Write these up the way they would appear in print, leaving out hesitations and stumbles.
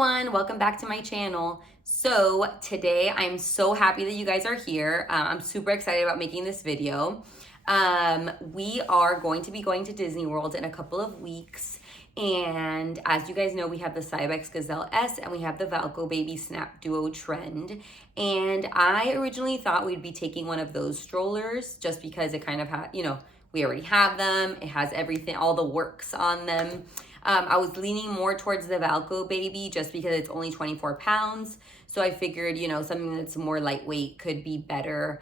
everyone, welcome back to my channel. So today I'm so happy that you guys are here. I'm super excited about making this video. We are going to be going to Disney World in a couple of weeks. And as you guys know, we have the Cybex Gazelle S and we have the Valco Baby Snap Duo Trend. And I originally thought we'd be taking one of those strollers just because it kind of had, we already have them. It has everything, all the works on them. I was leaning more towards the Valco Baby just because it's only 24 pounds. So I figured, something that's more lightweight could be better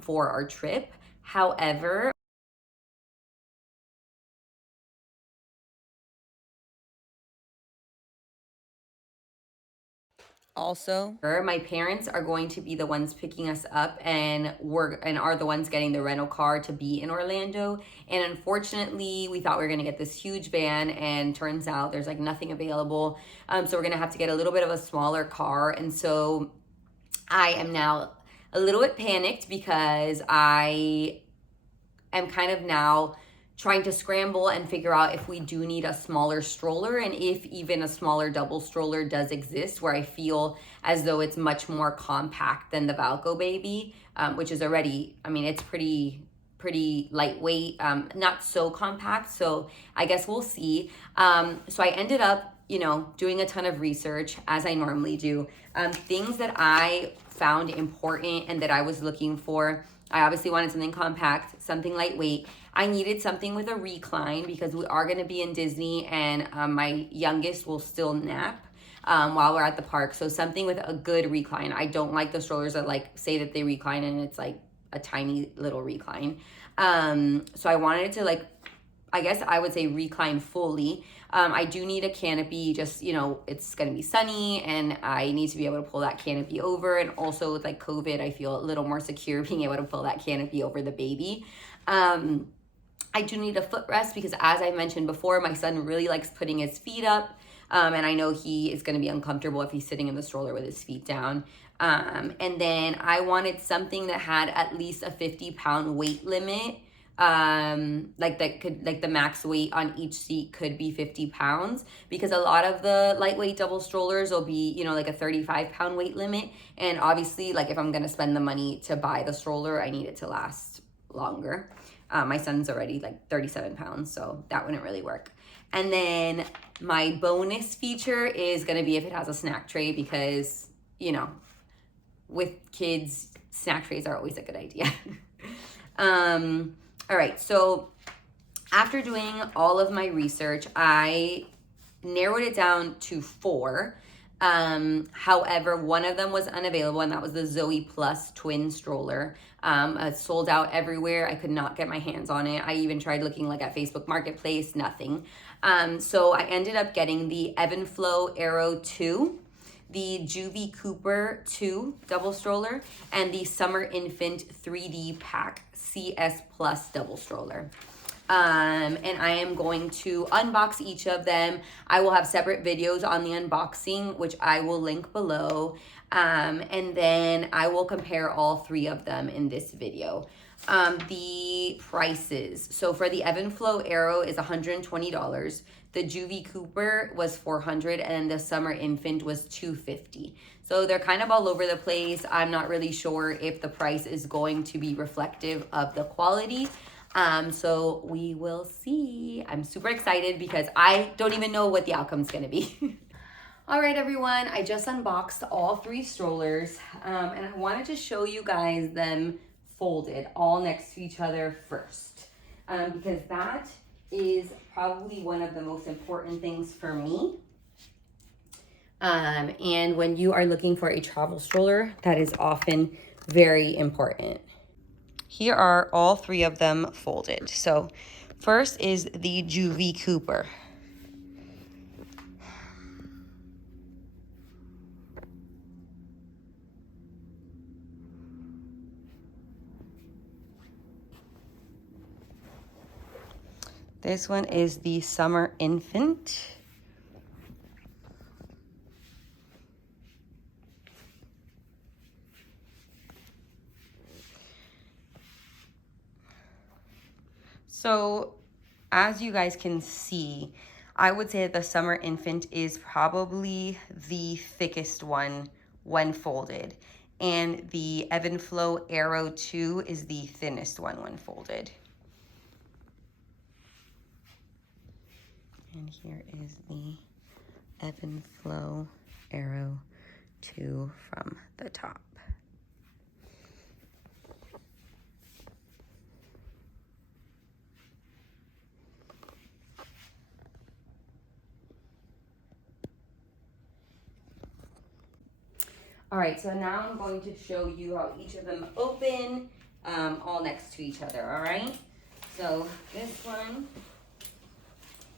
for our trip. However, also, my parents are going to be the ones picking us up and are the ones getting the rental car to be in Orlando. And unfortunately, we thought we were going to get this huge van, and turns out there's like nothing available. So we're going to have to get a little bit of a smaller car. And so I am now a little bit panicked because I am kind of now trying to scramble and figure out if we do need a smaller stroller and if even a smaller double stroller does exist where I feel as though it's much more compact than the Valco Baby, which is already, it's pretty lightweight, not so compact. So I guess we'll see. So I ended up, doing a ton of research as I normally do. Things that I found important and that I was looking for. I obviously wanted something compact, something lightweight. I needed something with a recline because we are going to be in Disney, and my youngest will still nap while we're at the park. So something with a good recline. I don't like the strollers that say that they recline and it's like a tiny little recline. So I wanted to I guess I would say recline fully. I do need a canopy, just, it's going to be sunny and I need to be able to pull that canopy over. And also with COVID, I feel a little more secure being able to pull that canopy over the baby. I do need a footrest because, as I mentioned before, my son really likes putting his feet up. And I know he is going to be uncomfortable if he's sitting in the stroller with his feet down. And then I wanted something that had at least a 50-pound weight limit. The max weight on each seat could be 50 pounds, because a lot of the lightweight double strollers will be, a 35-pound weight limit. And obviously, if I'm going to spend the money to buy the stroller, I need it to last longer. My son's already 37 pounds, so that wouldn't really work. And then my bonus feature is going to be if it has a snack tray, because, with kids, snack trays are always a good idea. All right, so after doing all of my research, I narrowed it down to 4. However, one of them was unavailable, and that was the Zoe Twin stroller. Sold out everywhere. I could not get my hands on it. I even tried looking at Facebook Marketplace, nothing. So I ended up getting the Evenflo Aero 2, the Joovy Kooper X2 double stroller, and the Summer Infant 3D PAC CS Plus double stroller. And I am going to unbox each of them. I will have separate videos on the unboxing, which I will link below. And then I will compare all 3 of them in this video. The prices. So for the Evenflo Aero is $120. The Joovy Kooper was $400, and the Summer Infant was $250. So they're kind of all over the place. I'm not really sure if the price is going to be reflective of the quality. So we will see. I'm super excited because I don't even know what the outcome's going to be. All right, everyone, I just unboxed all 3 strollers, and I wanted to show you guys them folded all next to each other first, because that is probably one of the most important things for me. And when you are looking for a travel stroller, that is often very important. Here are all 3 of them folded. So first is the Joovy Kooper. This one is the Summer Infant. So as you guys can see, I would say that the Summer Infant is probably the thickest one when folded. And the Evenflo Aero 2 is the thinnest one when folded. And here is the Evenflo Aero 2 from the top. All right, so now I'm going to show you how each of them open all next to each other, all right? So this one,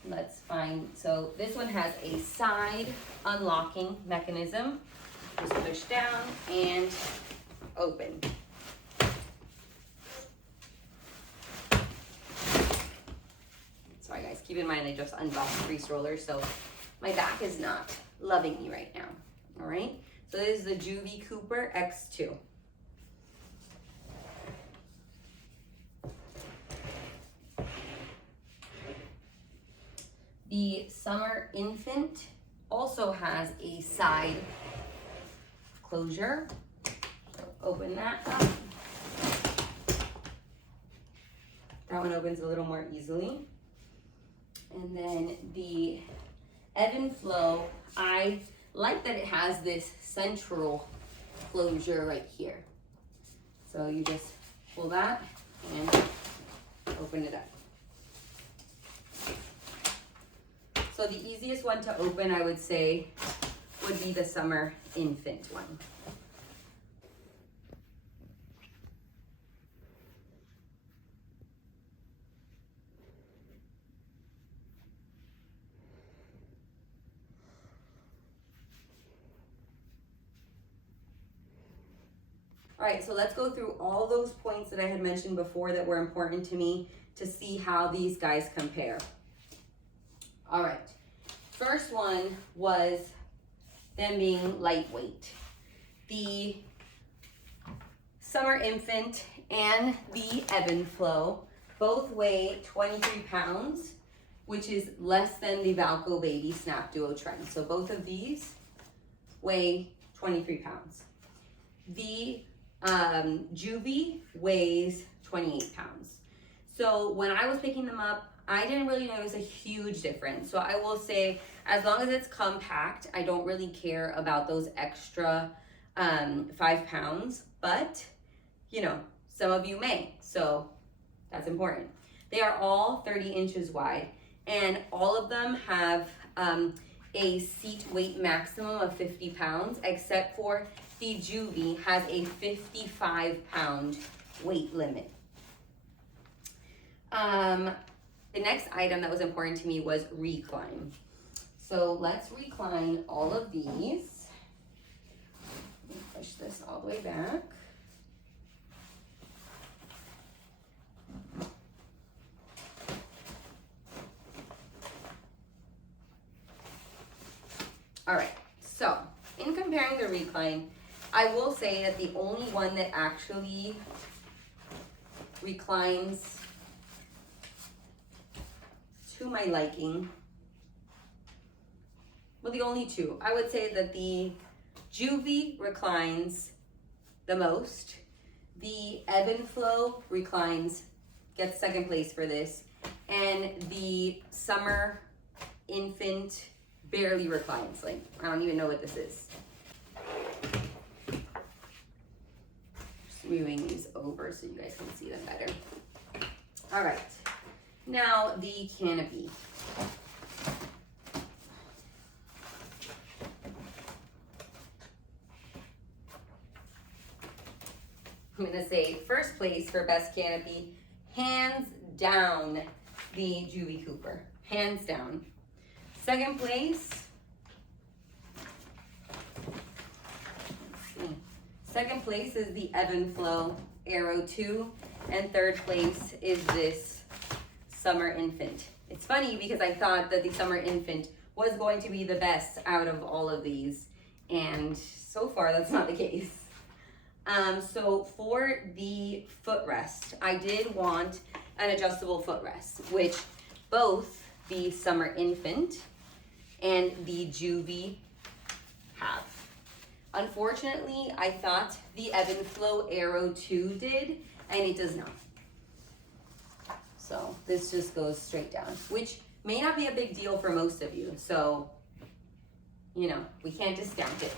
let's find, so this one has a side unlocking mechanism. Just push down and open. Sorry guys, keep in mind I just unboxed 3 strollers, so my back is not loving me right now, all right? So this is the Joovy Kooper X2. The Summer Infant also has a side closure. So open that up. That one opens a little more easily. And then the Evenflo, I like that it has this central closure right here. So you just pull that and open it up. So the easiest one to open, I would say, would be the Summer Infant one. All right, so let's go through all those points that I had mentioned before that were important to me to see how these guys compare. All right, first one was them being lightweight. The Summer Infant and the Evenflo both weigh 23 pounds, which is less than the Valco Baby Snap Duo Trend. So both of these weigh 23 pounds. The Joovy weighs 28 pounds. So when I was picking them up, I didn't really notice a huge difference. So I will say, as long as it's compact, I don't really care about those extra 5 pounds, but you know, some of you may, so that's important. They are all 30 inches wide, and all of them have a seat weight maximum of 50 pounds, except for the Joovy has a 55-pound weight limit. The next item that was important to me was recline. So let's recline all of these. Let me push this all the way back. All right, so in comparing the recline, I will say that the only one that actually reclines to my liking, well, the only two, I would say that the Joovy reclines the most. The Evenflo reclines, gets second place for this, and the Summer Infant barely reclines. Like, I don't even know what this is. Just moving these over so you guys can see them better. All right, now the canopy. I'm gonna say first place for best canopy, hands down, the Joovy Kooper, hands down. Second place, second place is the Evenflo Aero 2, and third place is this Summer Infant. It's funny because I thought that the Summer Infant was going to be the best out of all of these, and so far that's not the case. So for the footrest, I did want an adjustable footrest, which both the Summer Infant and the Joovy have. Unfortunately, I thought the Evenflo Aero 2 did, and it does not. So this just goes straight down, which may not be a big deal for most of you. So, you know, we can't discount it.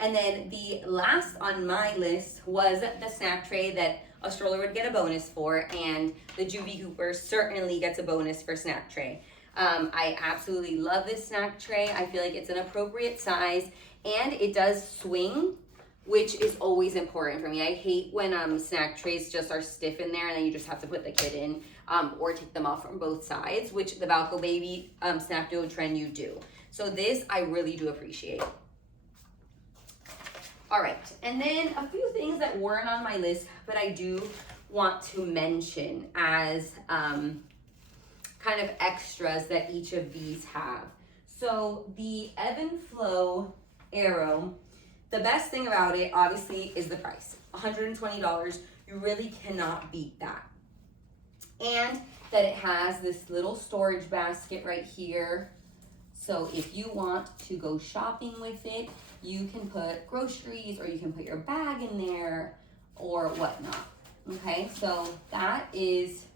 And then the last on my list was the snack tray that a stroller would get a bonus for, and the Joovy Kooper certainly gets a bonus for snack tray. I absolutely love this snack tray. I feel like it's an appropriate size, and it does swing, which is always important for me. I hate when snack trays just are stiff in there and then you just have to put the kid in or take them off from both sides, which the Valco Baby Snap Duo Trend you do. So this I really do appreciate. All right, and then a few things that weren't on my list, but I do want to mention as kind of extras that each of these have. So the Evenflo Aero, the best thing about it, obviously, is the price. $120. You really cannot beat that. And that it has this little storage basket right here. So if you want to go shopping with it, you can put groceries or you can put your bag in there or whatnot. Okay, so that is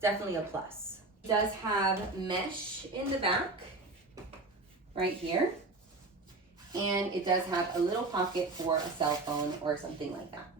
definitely a plus. It does have mesh in the back right here. And it does have a little pocket for a cell phone or something like that.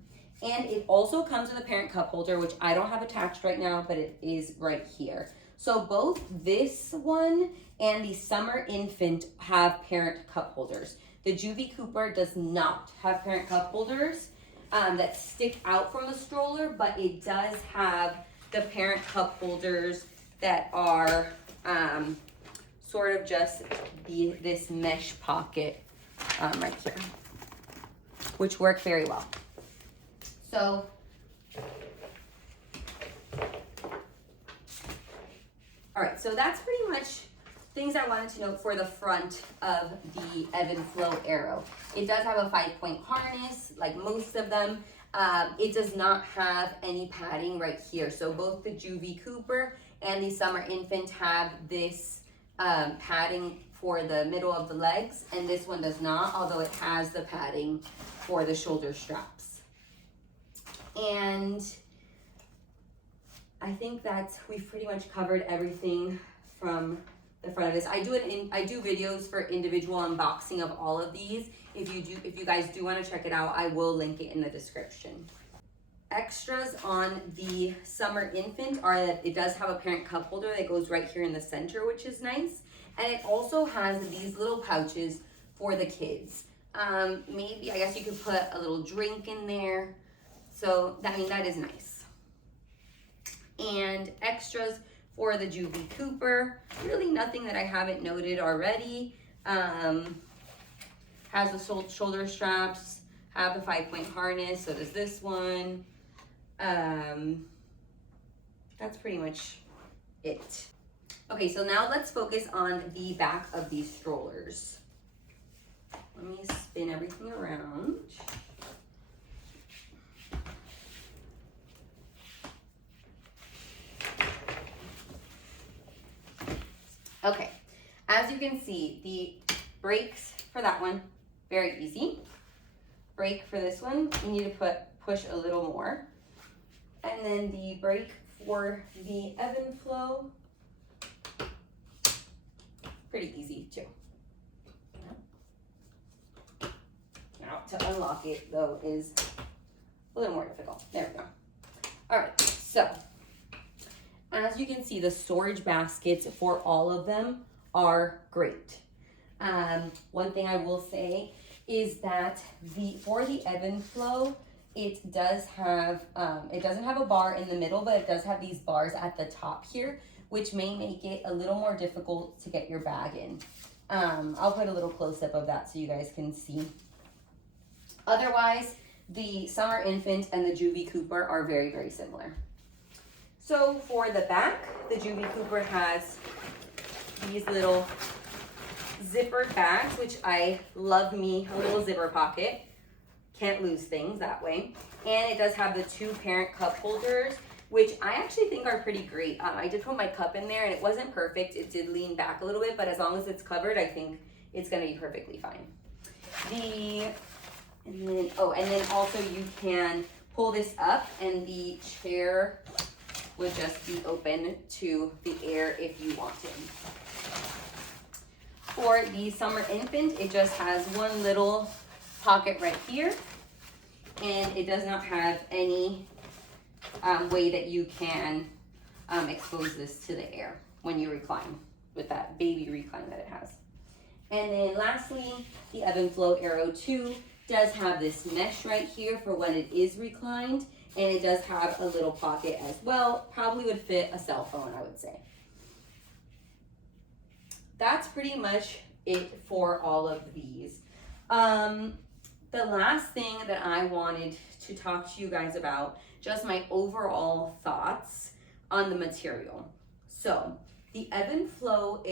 And it also comes with a parent cup holder, which I don't have attached right now, but it is right here. So both this one and the Summer Infant have parent cup holders. The Joovy Kooper does not have parent cup holders that stick out from the stroller, but it does have the parent cup holders that are sort of just this mesh pocket right here, which work very well. So all right, so that's pretty much things I wanted to note for the front of the Evenflo Aero. It does have a 5-point harness, like most of them. It does not have any padding right here. So both the Joovy Kooper and the Summer Infant have this padding for the middle of the legs, and this one does not, although it has the padding for the shoulder straps. And I think we've pretty much covered everything from the front of this. I do videos for individual unboxing of all of these. If you guys do want to check it out, I will link it in the description. Extras on the Summer Infant are that it does have a parent cup holder that goes right here in the center, which is nice. And it also has these little pouches for the kids. Maybe, I guess you could put a little drink in there. So, that is nice. And extras for the Joovy Kooper, really nothing that I haven't noted already. Has the shoulder straps, have the 5-point harness, so does this one. That's pretty much it. Okay, so now let's focus on the back of these strollers. Let me spin everything around. Okay, as you can see, the brakes for that one, very easy. Brake for this one, you need to push a little more. And then the brake for the Evenflo, pretty easy too. Now to unlock it though is a little more difficult. There we go. All right, so as you can see, the storage baskets for all of them are great. One thing I will say is that for the Evenflo, it does have, it doesn't have a bar in the middle, but it does have these bars at the top here, which may make it a little more difficult to get your bag in. I'll put a little close-up of that so you guys can see. Otherwise, the Summer Infant and the Joovy Kooper are very, very similar. So for the back, the Joovy Kooper has these little zippered bags, which I love me a little zipper pocket. Can't lose things that way. And it does have the 2 parent cup holders which I actually think are pretty great. I did put my cup in there and it wasn't perfect. It did lean back a little bit, but as long as it's covered, I think it's gonna be perfectly fine. And then also you can pull this up and the chair would just be open to the air if you wanted. For the summer infant, it just has one little pocket right here, and it does not have any way that you can expose this to the air when you recline with that baby recline that it has. And then lastly, the Evenflo Aero 2 does have this mesh right here for when it is reclined, and it does have a little pocket as well. Probably would fit a cell phone, I would say. That's pretty much it for all of these. The last thing that I wanted to talk to you guys about, just my overall thoughts on the material. So the Evenflo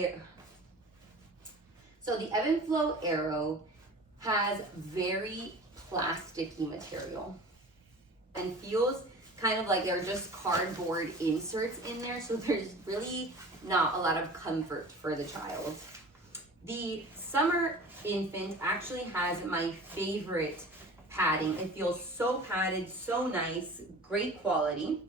Aero has very plasticky material and feels kind of like they're just cardboard inserts in there, so there's really not a lot of comfort for the child. The summer infant actually has my favorite padding. It feels so padded, so nice, great quality.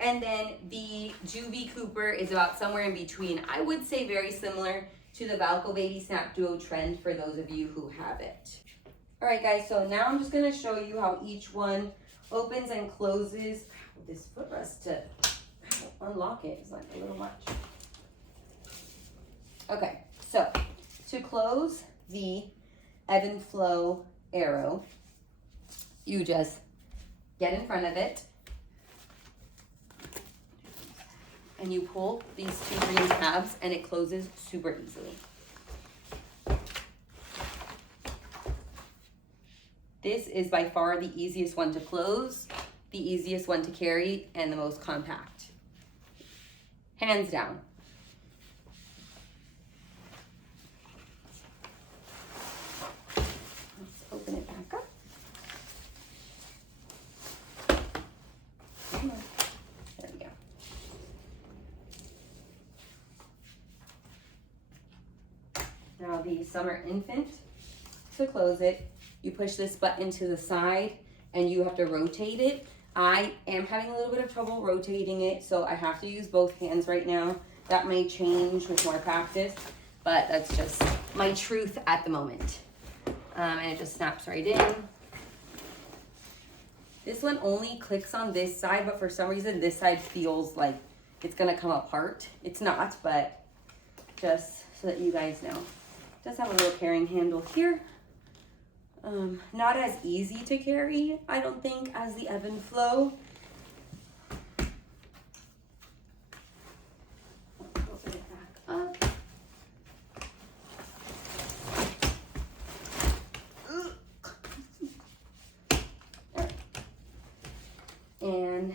And then the Joovy Kooper is about somewhere in between. I would say very similar to the Valco Baby Snap Duo Trend for those of you who have it. All right, guys, so now I'm just gonna show you how each one opens and closes. This footrest to unlock it is like a little much. Okay, so to close the Evenflo Aero, you just get in front of it and you pull these two green tabs and it closes super easily. This is by far the easiest one to close, the easiest one to carry, and the most compact. Hands down. Let's open it back up. Come on. There we go. Now the summer infant, to close it, you push this button to the side and you have to rotate it. I am having a little bit of trouble rotating it, so I have to use both hands right now. That may change with more practice, but that's just my truth at the moment. And it just snaps right in. This one only clicks on this side, but for some reason this side feels like it's gonna come apart. It's not, but just so that you guys know. It does have a little carrying handle here. Not as easy to carry, I don't think, as the Evenflo. Open it back up. Right. And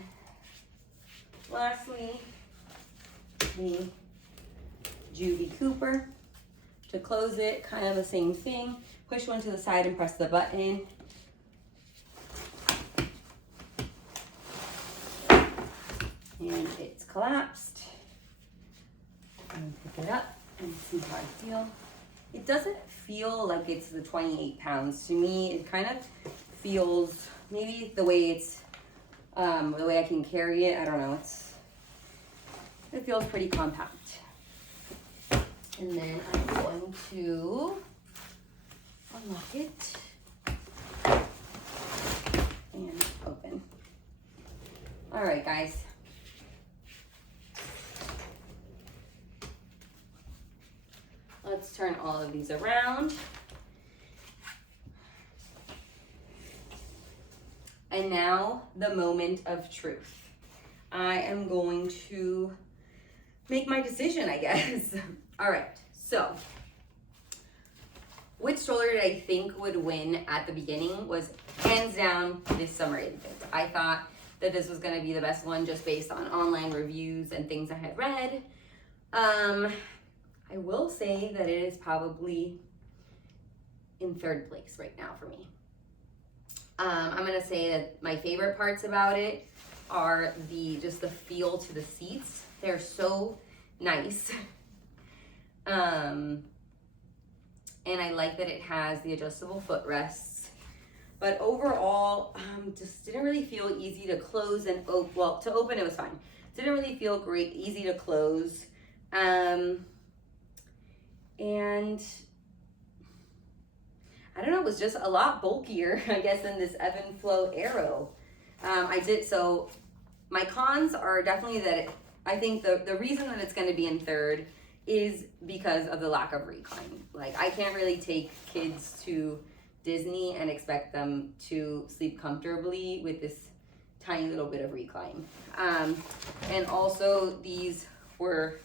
lastly, the Joovy Kooper. To close it, kind of the same thing. Push one to the side and press the button. And it's collapsed. And pick it up and see how I feel. It doesn't feel like it's the 28 pounds. To me, it kind of feels, maybe the way it's, the way I can carry it, I don't know. It feels pretty compact. And then I'm going to unlock it and open. All right, guys. Let's turn all of these around. And now the moment of truth. I am going to make my decision, I guess. All right, so which stroller did I think would win at the beginning was hands down this summer infant. I thought that this was gonna be the best one just based on online reviews and things I had read. I will say that it is probably in third place right now for me. I'm gonna say that my favorite parts about it are just the feel to the seats. They're so nice. And I like that it has the adjustable footrests. But overall, just didn't really feel easy to close and open. Well, to open it was fine. Didn't really feel great, easy to close. And I don't know, it was just a lot bulkier, I guess, than this Evenflo Aero. So my cons are definitely that I think the reason that it's going to be in third is because of the lack of recline. Like, I can't really take kids to Disney and expect them to sleep comfortably with this tiny little bit of recline. And also these were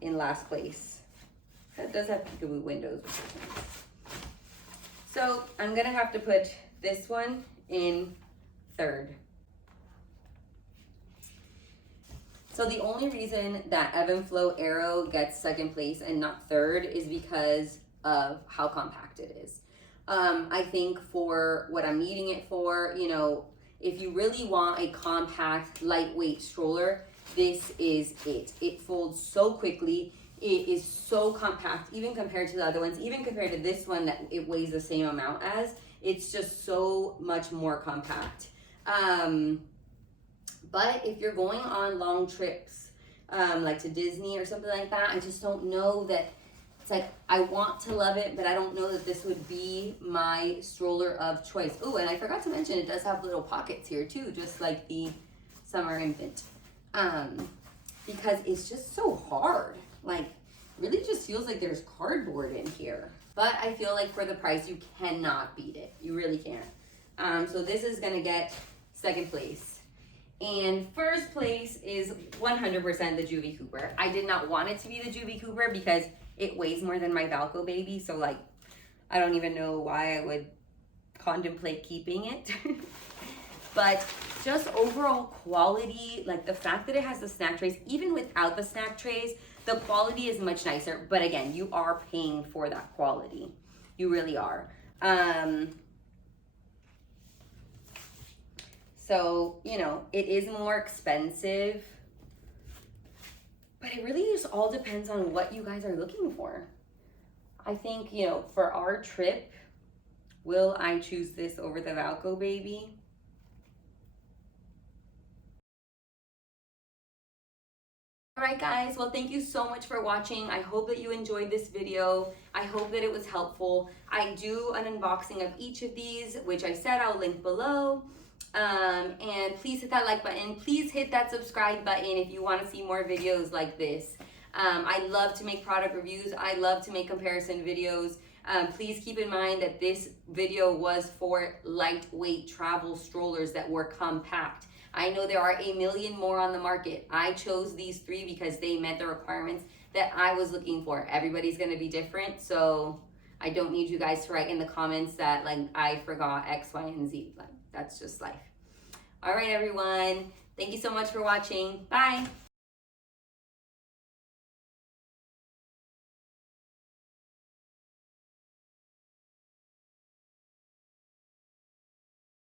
in last place. That does have peekaboo windows, which is nice. So I'm gonna have to put this one in third. So the only reason that Evenflo Aero gets second place and not third is because of how compact it is. I think for what I'm needing it for, you know, if you really want a compact, lightweight stroller, this is it. It folds so quickly. It is so compact, even compared to the other ones, even compared to this one that it weighs the same amount as. It's just so much more compact. But if you're going on long trips, like to Disney or something like that, I just don't know that, it's like, I want to love it, but I don't know that this would be my stroller of choice. Oh, and I forgot to mention, it does have little pockets here too, just like the Summer Infant. Because it's just so hard. Like, really just feels like there's cardboard in here. But I feel like for the price, you cannot beat it. You really can't. So this is gonna get second place. And first place is 100% the Joovy Kooper. I did not want it to be the Joovy Kooper because it weighs more than my Valco baby. So like, I don't even know why I would contemplate keeping it. But just overall quality, like the fact that it has the snack trays, even without the snack trays, the quality is much nicer. But again, you are paying for that quality. You really are. So, you know, it is more expensive, but it really just all depends on what you guys are looking for. I think, you know, for our trip, will I choose this over the Valco baby? All right, guys, well, thank you so much for watching. I hope that you enjoyed this video. I hope that it was helpful. I do an unboxing of each of these, which I said I'll link below. And please hit that like button. Please hit that subscribe button if you want to see more videos like this. I love to make product reviews. I love to make comparison videos. Please keep in mind that this video was for lightweight travel strollers that were compact. I know there are a million more on the market. I chose these 3 because they met the requirements that I was looking for. Everybody's going to be different, so I don't need you guys to write in the comments that like I forgot X, Y, and Z. Like, that's just life. All right, everyone. Thank you so much for watching. Bye.